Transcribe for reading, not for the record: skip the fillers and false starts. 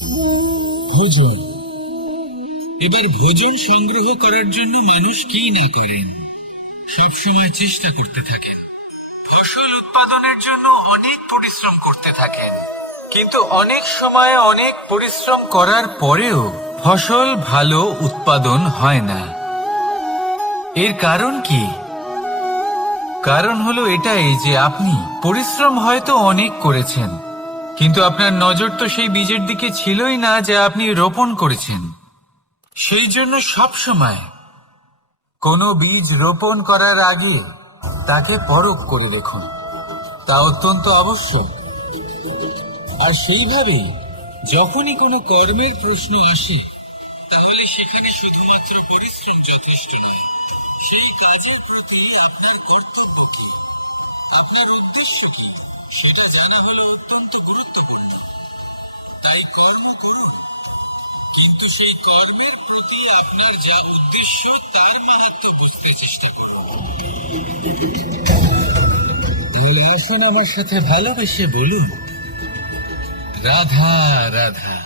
ভোজন। এবার ভোজন সংগ্রহ করার জন্য মানুষ কি না করেন, সব সময় চেষ্টা করতে থাকেন। ফসল উৎপাদনের জন্য অনেক পরিশ্রম করতে থাকেন, কিন্তু অনেক সময় অনেক পরিশ্রম করার পরেও ফসল ভালো উৎপাদন হয় না। এর কারণ কি? কারণ হলো এটাই যে আপনি পরিশ্রম হয়তো অনেক করেছেন, কিন্তু আপনার নজর তো সেই বীজের দিকে ছিলই না যা আপনি রোপণ করেছেন। সেই জন্য সব সময় কোনো বীজ রোপণ করার আগে তাকে পরখ করে দেখুন, তা অত্যন্ত আবশ্যক। আর সেইভাবেই যখনই কোনো কর্মের প্রশ্ন আসে, তাহলে সেখানে শুধুমাত্র পরিশ্রম যথেষ্ট নয়। সেই কাজের প্রতি আপনার কর্তব্য কি, আপনার উদ্দেশ্য কি, সেটা জানা হলো অত্যন্ত গুরুত্বপূর্ণ। তাই কর্ম করুন, কিন্তু সেই কর্মের প্রতি আপনার যা উদ্দেশ্য তার মাহাত্ম্য বুঝতে চেষ্টা করুন। তাহলে আসুন আমার সাথে ভালোবেসে বলুন, রাধা রাধা।